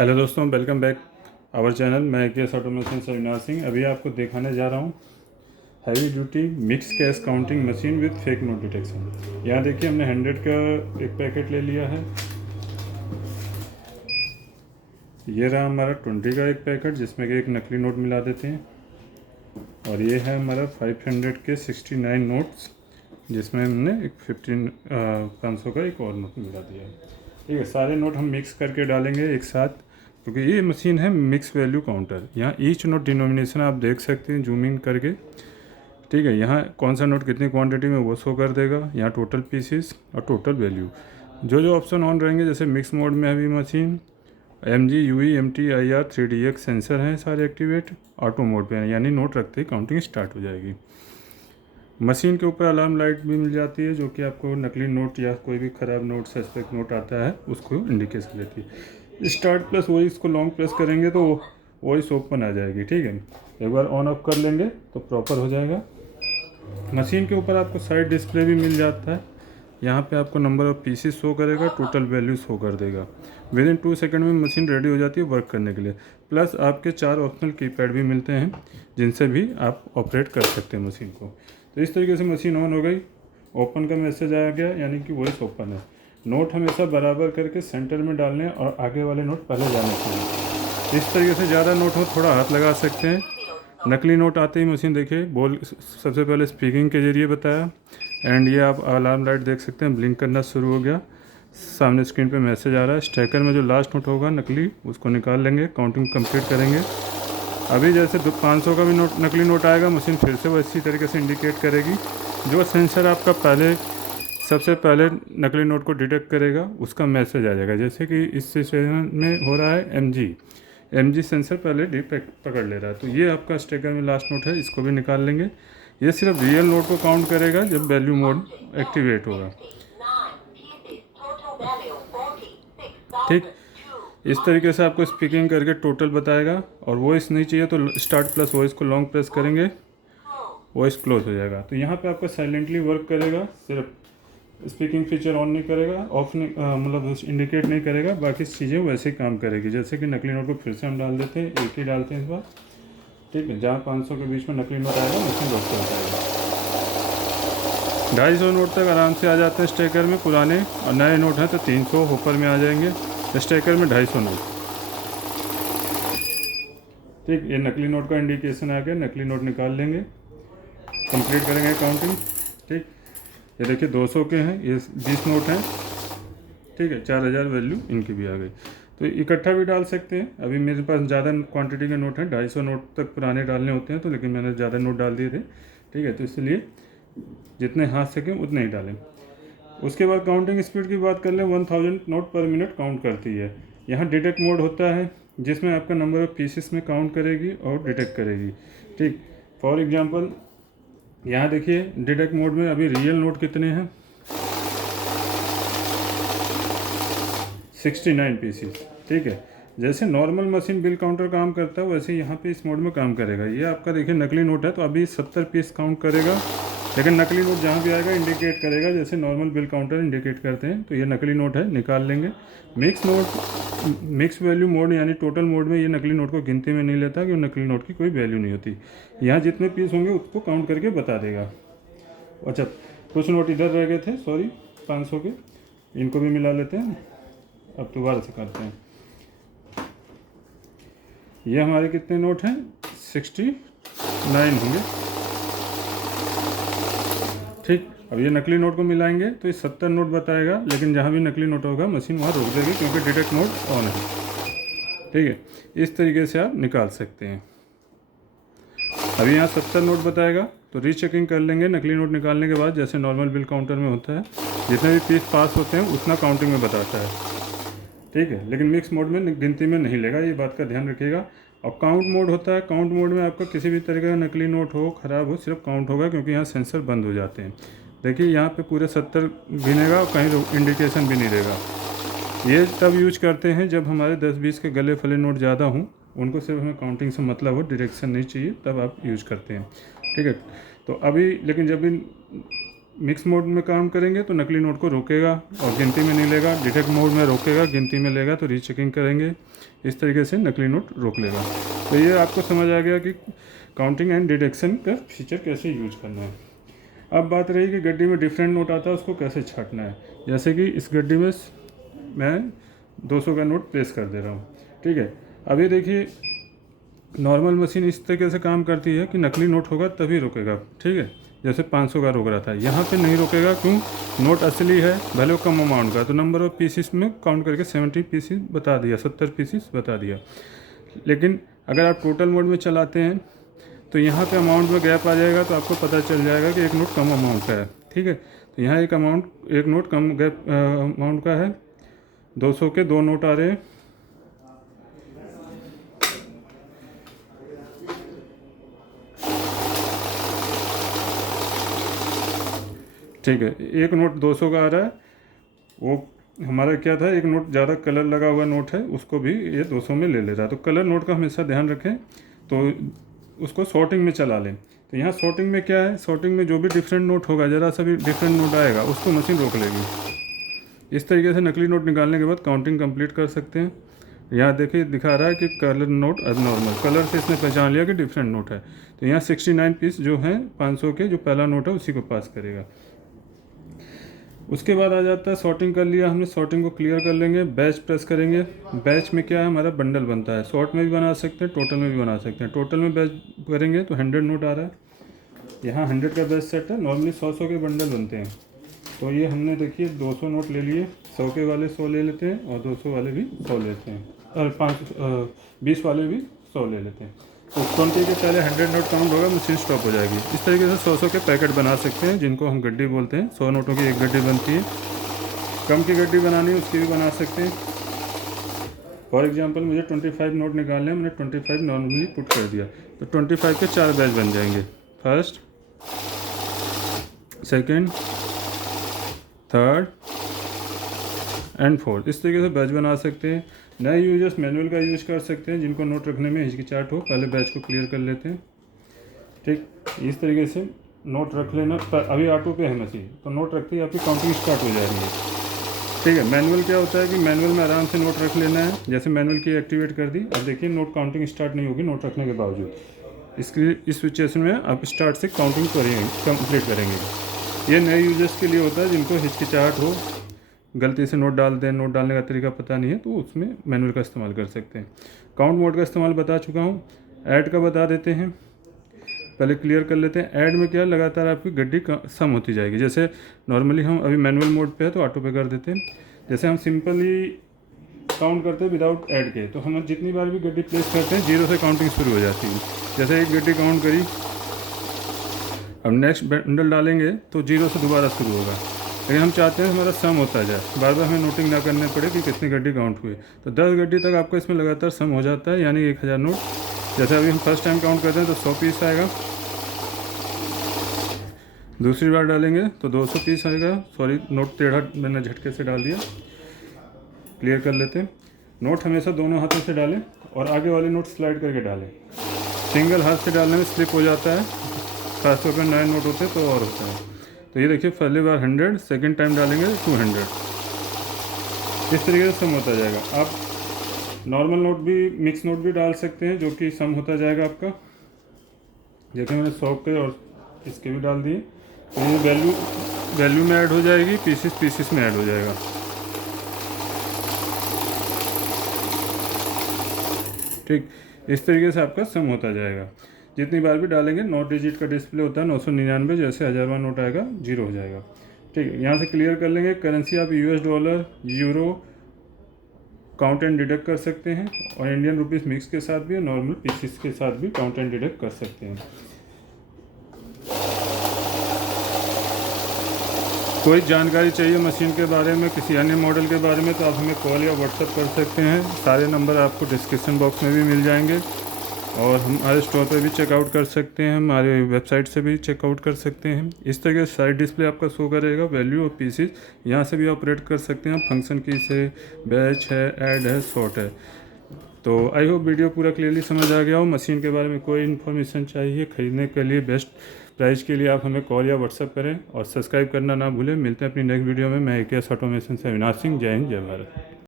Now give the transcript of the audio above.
Hello दोस्तों, welcome back our channel. मैं case automation से अविनाश सिंह। अभी आपको दिखाने जा रहा हूँ heavy duty mix cash counting machine with fake note detection. यहाँ देखिए, हमने 100 का एक पैकेट ले लिया है। ये रहा हमारा 20 का एक पैकेट, जिसमें कि एक नकली नोट मिला देते हैं। और ये है हमारा 500 के 69 नोट्स, जिसमें हमने एक 500 का एक और नोट मिला दिया है। ठीक है, सारे नोट हम मिक्स करके डालेंगे एक साथ, क्योंकि ये मशीन है मिक्स वैल्यू काउंटर। यहाँ ईच नोट डिनोमिनेशन आप देख सकते हैं जूम इन करके। ठीक है, यहाँ कौन सा नोट कितनी क्वांटिटी में वो शो कर देगा। यहाँ टोटल पीसीस और टोटल वैल्यू, जो जो ऑप्शन ऑन रहेंगे, जैसे मिक्स मोड में अभी machine MG UE MT IR 3DX sensor हैं सारे एक्टिवेट। ऑटो मोड पे हैं, यानी नोट रखते ही काउंटिंग स्टार्ट हो जाएगी। मशीन के ऊपर अलार्म लाइट भी मिल जाती है, जो कि आपको नकली नोट या कोई भी ख़राब नोट, सस्पेक्ट नोट आता है, उसको इंडिकेशन देती है। स्टार्ट प्लस वॉइस को लॉन्ग प्रेस करेंगे तो वॉइस ओपन आ जाएगी। ठीक है, एक बार ऑन ऑफ कर लेंगे तो प्रॉपर हो जाएगा। मशीन के ऊपर आपको साइड डिस्प्ले भी मिल जाता है। यहाँ पे आपको नंबर ऑफ पीसेस शो करेगा, टोटल वैल्यू शो कर देगा। विद इन 2 सेकंड में मशीन रेडी हो जाती है वर्क करने के लिए। प्लस आपके 4 ऑप्शनल कीपैड भी मिलते हैं, जिनसे भी आप ऑपरेट कर सकते हैं मशीन को। तो इस तरीके से मशीन ऑन हो गई, ओपन का मैसेज आ गया, यानी कि वॉइस ओपन है। नोट हमेशा बराबर करके सेंटर में डालने और आगे वाले नोट पहले जाने चाहिए। इस तरीके से ज़्यादा नोट हो थोड़ा हाथ लगा सकते हैं। नकली नोट आते ही मशीन देखिए बोल सबसे पहले स्पीकिंग के जरिए बताया। एंड ये आप अलार्म लाइट देख सकते हैं ब्लिंक करना शुरू हो गया। सामने स्क्रीन पे मैसेज आ रहा है। स्टैकर में जो लास्ट नोट होगा नकली, उसको निकाल लेंगे, काउंटिंग कंप्लीट करेंगे। अभी जैसे 500 का भी नोट नकली नोट आएगा, मशीन फिर से वो इसी तरीके से इंडिकेट करेगी। जो सेंसर आपका सबसे पहले नकली नोट को डिटेक्ट करेगा, उसका मैसेज आ जाएगा। जैसे कि इस सिचुएशन में हो रहा है MG सेंसर पहले डिटेक्ट पकड़ ले रहा है। तो ये आपका स्टेकर में लास्ट नोट है, इसको भी निकाल लेंगे। ये सिर्फ रियल नोट को काउंट करेगा जब वैल्यू मोड एक्टिवेट होगा। ठीक, इस तरीके से आपको स्पीकिंग करके टोटल बताएगा। और वॉइस नहीं चाहिए तो स्टार्ट प्लस वॉइस को लॉन्ग प्रेस करेंगे, वॉइस क्लोज हो जाएगा। तो यहाँ पे आपका साइलेंटली वर्क करेगा, सिर्फ स्पीकिंग फीचर ऑन नहीं करेगा, ऑफ नहीं, मतलब इंडिकेट नहीं करेगा। बाकी चीज़ें वैसे ही काम करेगी। जैसे कि नकली नोट को फिर से हम डाल देते हैं, एक ही डालते हैं इस बार। ठीक है, जहाँ 500 के बीच में नकली नोट आएगा मशीन रोक कर जाएगा। 250 नोट तक आराम से आ जाते हैं स्टेकर में पुराने, और नए नोट हैं तो 300 ऊपर में आ जाएंगे। स्टेकर में 250 नोट। ठीक, ये नकली नोट का इंडिकेशन आ गया, नकली नोट निकाल लेंगे, कंप्लीट करेंगे काउंटिंग। ठीक, ये देखिए 200 के हैं, ये 20 नोट हैं। ठीक है, 4000 वैल्यू इनकी भी आ गई। तो इकट्ठा भी डाल सकते हैं। अभी मेरे पास ज़्यादा क्वांटिटी के नोट हैं, 250 नोट तक पुराने डालने होते हैं, तो लेकिन मैंने ज़्यादा नोट डाल दिए थे। ठीक है, तो इसलिए जितने हाथ सकें उतने ही डालें। उसके बाद काउंटिंग स्पीड की बात कर लें, 1000 नोट पर मिनट काउंट करती है। यहाँ डिटेक्ट मोड होता है, जिसमें आपका नंबर ऑफ पीसेस में काउंट करेगी और डिटेक्ट करेगी। ठीक, फॉर एग्जांपल यहाँ देखिए डिटेक्ट मोड में अभी रियल नोट कितने हैं, 69 पीसेस। ठीक है, जैसे नॉर्मल मशीन बिल काउंटर काम करता है, वैसे यहाँ पे इस मोड में काम करेगा। ये आपका देखिए नकली नोट है, तो अभी 70 पीस काउंट करेगा, लेकिन नकली नोट जहाँ भी आएगा इंडिकेट करेगा, जैसे नॉर्मल बिल काउंटर इंडिकेट करते हैं। तो ये नकली नोट है, निकाल लेंगे। मिक्स वैल्यू मोड यानी टोटल मोड में ये नकली नोट को गिनती में नहीं लेता, क्योंकि नकली नोट की कोई वैल्यू नहीं होती। यहाँ जितने पीस होंगे उसको काउंट करके बता देगा। अच्छा, कुछ नोट इधर रह गए थे, सॉरी, 500 के, इनको भी मिला लेते हैं। अब दोबारा से करते हैं। ये हमारे कितने नोट हैं, 69 होंगे। ठीक, अब ये नकली नोट को मिलाएंगे तो ये 70 नोट बताएगा, लेकिन जहाँ भी नकली नोट होगा मशीन वहाँ रोक देगी, क्योंकि डिटेक्ट मोड ऑन है। ठीक है, इस तरीके से आप निकाल सकते हैं। अभी यहाँ 70 नोट बताएगा, तो रीचेकिंग कर लेंगे नकली नोट निकालने के बाद, जैसे नॉर्मल बिल काउंटर में होता है। जितने भी पीस पास होते हैं उतना काउंटिंग में बताता है। ठीक है, लेकिन मिक्स मोड में गिनती में नहीं लेगा, ये बात का ध्यान रखिएगा। और काउंट मोड होता है, काउंट मोड में आपका किसी भी तरीके का नकली नोट हो, ख़राब हो, सिर्फ काउंट होगा, क्योंकि यहाँ सेंसर बंद हो जाते हैं। देखिए यहाँ पे पूरे 70 गिनेगा और कहीं इंडिकेशन भी नहीं देगा। ये तब यूज करते हैं जब हमारे 10-20 के गले फले नोट ज़्यादा हों, उनको सिर्फ हमें काउंटिंग से मतलब हो, डायरेक्शन नहीं चाहिए, तब आप यूज करते हैं। ठीक है, तो अभी लेकिन जब भी मिक्स मोड में काम करेंगे तो नकली नोट को रोकेगा और गिनती में नहीं लेगा, डिटेक्ट मोड में रोकेगा, गिनती में लेगा तो रीचेकिंग करेंगे। इस तरीके से नकली नोट रोक लेगा। तो ये आपको समझ आ गया कि काउंटिंग एंड डिटेक्शन का फीचर कैसे यूज करना है। अब बात रही कि गड्डी में डिफरेंट नोट आता है उसको कैसे छांटना है। जैसे कि इस गड्डी में मैं 200 का नोट प्लेस कर दे रहा हूँ, ठीक है। अभी देखिए नॉर्मल मशीन इस तरीके से काम करती है कि नकली नोट होगा तभी रोकेगा, ठीक है। जैसे 500 का रोक रहा था, यहाँ पे नहीं रोकेगा, क्यों? नोट असली है, भले वो कम अमाउंट का, तो नंबर ऑफ पीसीस में काउंट करके 70 पीसीस बता दिया, 70 पीसीस बता दिया। लेकिन अगर आप टोटल मोड में चलाते हैं तो यहाँ पे अमाउंट में गैप आ जाएगा, तो आपको पता चल जाएगा कि एक नोट कम अमाउंट का है, ठीक है। तो यहाँ एक नोट कम गैप अमाउंट का है, 200 के 2 नोट आ रहे हैं, ठीक है। एक नोट 200 का आ रहा है, वो हमारा क्या था, एक नोट ज़्यादा कलर लगा हुआ नोट है, उसको भी ये 200 में ले रहा है। तो कलर नोट का हमेशा ध्यान रखें, तो उसको सॉर्टिंग में चला लें। तो यहाँ सॉर्टिंग में क्या है, सॉर्टिंग में जो भी डिफरेंट नोट होगा, ज़रा सा भी डिफरेंट नोट आएगा उसको मशीन रोक लेगी। इस तरीके से नकली नोट निकालने के बाद काउंटिंग कंप्लीट कर सकते हैं। यहाँ देखिए दिखा रहा है कि कलर नोट एबनॉर्मल, कलर से इसने पहचान लिया कि डिफरेंट नोट है। तो यहाँ 69 पीस जो हैं 500 के, जो पहला नोट है उसी को पास करेगा। उसके बाद आ जाता है सॉर्टिंग कर लिया हमने, सॉर्टिंग को क्लियर कर लेंगे, बैच प्रेस करेंगे। बैच में क्या है, हमारा बंडल बनता है, शॉर्ट में भी बना सकते हैं, टोटल में भी बना सकते हैं। टोटल में बैच करेंगे तो 100 नोट आ रहा है, यहाँ 100 का बैच सेट है। नॉर्मली 100 के बंडल बनते हैं, तो ये हमने देखिए 200 नोट ले लिए, 100 के वाले 100 ले लेते हैं और 200 वाले भी 100 लेते हैं, और 20 वाले भी 100 ले लेते हैं। तो 20 के पहले 100 नोट काउंट होगा, मशीन स्टॉप हो जाएगी। इस तरीके से 100 के पैकेट बना सकते हैं, जिनको हम गड्डी बोलते हैं। 100 नोटों की एक गड्डी बनती है। कम की गड्डी बनानी है उसकी भी बना सकते हैं। फॉर एग्जांपल मुझे 25 नोट निकालने हैं, मैंने 25 नॉर्मली पुट कर दिया, तो 25 के 4 बैच बन जाएंगे, first, second, third and fourth. इस तरीके से बैच बना सकते हैं। नए यूजर्स मैनुअल का यूज कर सकते हैं, जिनको नोट रखने में हिचकिचाहट हो, पहले बैच को क्लियर कर लेते हैं, ठीक। इस तरीके से नोट रख लेना। अभी ऑटो पे है मशीन, तो नोट रखते ही आपकी काउंटिंग स्टार्ट हो जाएगी, ठीक है। मैनुअल क्या होता है कि मैनुअल में आराम से नोट रख लेना है। जैसे मैनुअल की एक्टिवेट कर दी, अब देखिए नोट काउंटिंग स्टार्ट नहीं होगी नोट रखने के बावजूद। इस सिचुएशन में आप स्टार्ट से काउंटिंग करेंगे, कंप्लीट करेंगे। ये नए यूजर्स के लिए होता है, जिनको हिचकिचाहट हो, गलती से नोट डाल दें, नोट डालने का तरीका पता नहीं है, तो उसमें मैनुअल का इस्तेमाल कर सकते हैं। काउंट मोड का इस्तेमाल बता चुका हूँ। ऐड का बता देते हैं, पहले क्लियर कर लेते हैं। ऐड में क्या, लगातार आपकी गड्डी सम होती जाएगी। जैसे नॉर्मली हम अभी मैनुअल मोड पे है तो ऑटो पे कर देते हैं। जैसे हम सिंपली काउंट करते हैं विदाउट ऐड के, तो हम जितनी बार भी गड्डी प्लेस करते हैं 0 से काउंटिंग शुरू हो जाती है। जैसे एक गड्डी काउंट करी, अब नेक्स्ट बंडल डालेंगे तो 0 से दोबारा शुरू होगा। लेकिन हम चाहते हैं हमारा सम होता जाए, बार बार हमें नोटिंग ना करने पड़े कि कितनी गड्डी काउंट हुई। तो 10 गड्डी तक आपको इसमें लगातार सम हो जाता है, यानी 1000 नोट। जैसे अभी हम फर्स्ट टाइम काउंट करते हैं तो 100 पीस आएगा, दूसरी बार डालेंगे तो 200 पीस आएगा। सॉरी, नोट टेढ़ा मैंने झटके से डाल दिया, क्लियर कर लेते हैं। नोट हमेशा दोनों हाथों से डालें और आगे वाले नोट स्लाइड करके डालें। सिंगल हाथ से डालने में स्लिप हो जाता है, खासतौर पर नए नोट होते हैं तो और होता है। तो ये देखिए पहली बार 100, सेकेंड टाइम डालेंगे 200। इस तरीके से सम होता जाएगा। आप नॉर्मल नोट भी, मिक्स नोट भी डाल सकते हैं, जो कि सम होता जाएगा आपका। देखिए मैंने 100 के और इसके भी डाल दिए, तो ये वैल्यू में ऐड हो जाएगी, पीसीस में ऐड हो जाएगा, ठीक। इस तरीके से आपका सम होता जाएगा। जितनी बार भी डालेंगे 9 डिजिट का डिस्प्ले होता है, 999, जैसे 1000वां नोट आएगा 0 हो जाएगा, ठीक है। यहाँ से क्लियर कर लेंगे। करेंसी आप US dollar, euro count and deduct कर सकते हैं, और इंडियन रुपीस मिक्स के साथ भी, नॉर्मल पीसीस के साथ भी काउंट एंड डिडक्ट कर सकते हैं। कोई जानकारी चाहिए मशीन के बारे में, किसी अन्य मॉडल के बारे में, तो आप हमें कॉल या व्हाट्सएप कर सकते हैं। सारे नंबर आपको डिस्क्रिप्शन बॉक्स में भी मिल जाएंगे, और हमारे स्टोर पे भी चेकआउट कर सकते हैं, हमारे वेबसाइट से भी चेकआउट कर सकते हैं। इस तरह के साइड डिस्प्ले आपका शो करेगा, वैल्यू और पीसीस। यहाँ से भी ऑपरेट कर सकते हैं, फंक्शन की से बैच है, ऐड है, शॉर्ट है। तो आई होप वीडियो पूरा क्लियरली समझ आ गया हो। मशीन के बारे में कोई इन्फॉर्मेशन चाहिए, ख़रीदने के लिए बेस्ट प्राइस के लिए आप हमें कॉल या व्हाट्सएप करें और सब्सक्राइब करना ना भूलें। मिलते हैं अपनी नेक्स्ट वीडियो में। मैं AKS ऑटोमेशन से अविनाश सिंह। जय हिंद, जय भारत।